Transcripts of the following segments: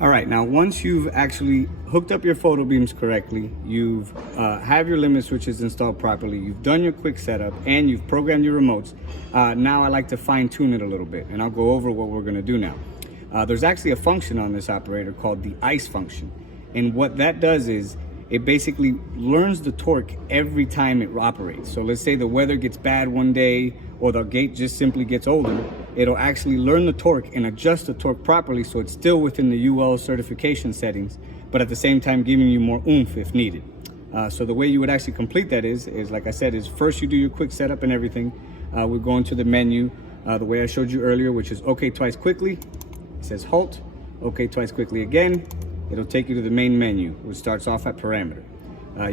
All right, now once you've actually hooked up your photo beams correctly, you've have your limit switches installed properly, you've done your quick setup, and you've programmed your remotes, now I like to fine tune it a little bit, and I'll go over what we're gonna do now. There's actually a function on this operator called the ICE function, and what that does is it basically learns the torque every time it operates. So let's say the weather gets bad one day, or the gate just simply gets older, it'll actually learn the torque and adjust the torque properly so it's still within the UL certification settings, but at the same time giving you more oomph if needed. So the way you would actually complete that is like I said, is first you do your quick setup and everything. We go into the menu the way I showed you earlier, which is OK twice quickly. It says halt, OK twice quickly again. It'll take you to the main menu, which starts off at parameter.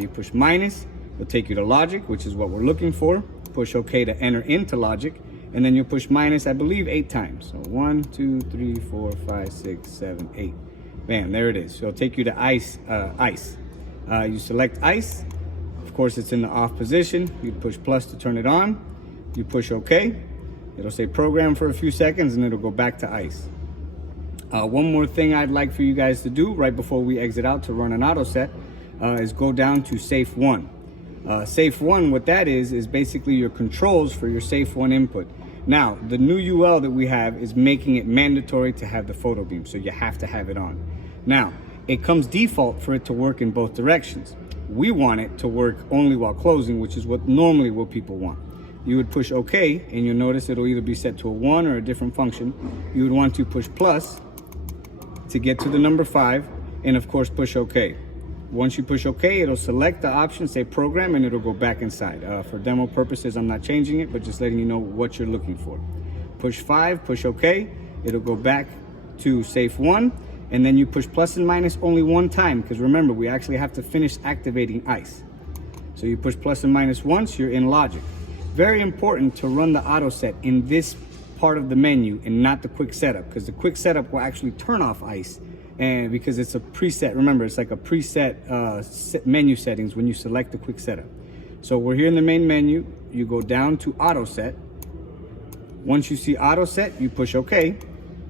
You push minus, it'll take you to logic, which is what we're looking for. Push OK to enter into logic, and then you push minus, I believe, 8 times. So 1, 2, 3, 4, 5, 6, 7, 8. Bam, there it is. So it'll take you to ICE. You select ICE. Of course, it's in the off position. You push plus to turn it on. You push OK. It'll say program for a few seconds, and it'll go back to ICE. One more thing I'd like for you guys to do right before we exit out to run an auto set is go down to safe 1. Safe 1, what that is basically your controls for your safe 1 input. Now, the new UL that we have is making it mandatory to have the photo beam, so you have to have it on. Now, it comes default for it to work in both directions. We want it to work only while closing, which is what people want. You would push OK, and you'll notice it'll either be set to a 1 or a different function. You would want to push plus to get to the number 5, and of course push OK. Once you push OK, it'll select the option, say program, and it'll go back inside. For demo purposes, I'm not changing it, but just letting you know what you're looking for. Push 5, push OK, it'll go back to safe 1, and then you push plus and minus only 1 time, because remember, we actually have to finish activating ICE. So you push plus and minus once, you're in logic. Very important to run the auto set in this part of the menu and not the quick setup, because the quick setup will actually turn off ICE, and because it's a preset. Remember, it's like a preset menu settings when you select the quick setup. So we're here in the main menu. You go down to auto set. Once you see auto set, you push OK.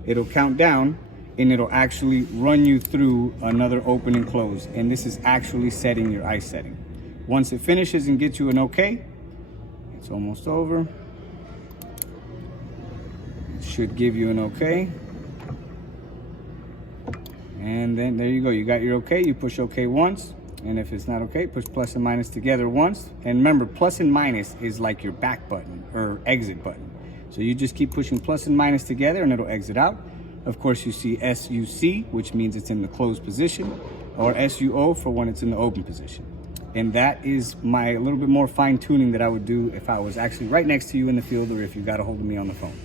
It'll count down, and it'll actually run you through another open and close, and this is actually setting your ICE setting. Once it finishes and gets you an OK, it's almost over. Should give you an OK, and then there you go, you got your OK. You push OK once, and if it's not OK, push plus and minus together once. And remember, plus and minus is like your back button or exit button, so you just keep pushing plus and minus together and it'll exit out. Of course, you see SUC, which means it's in the closed position, or SUO for when it's in the open position. And that is my little bit more fine tuning that I would do if I was actually right next to you in the field, or if you got a hold of me on the phone.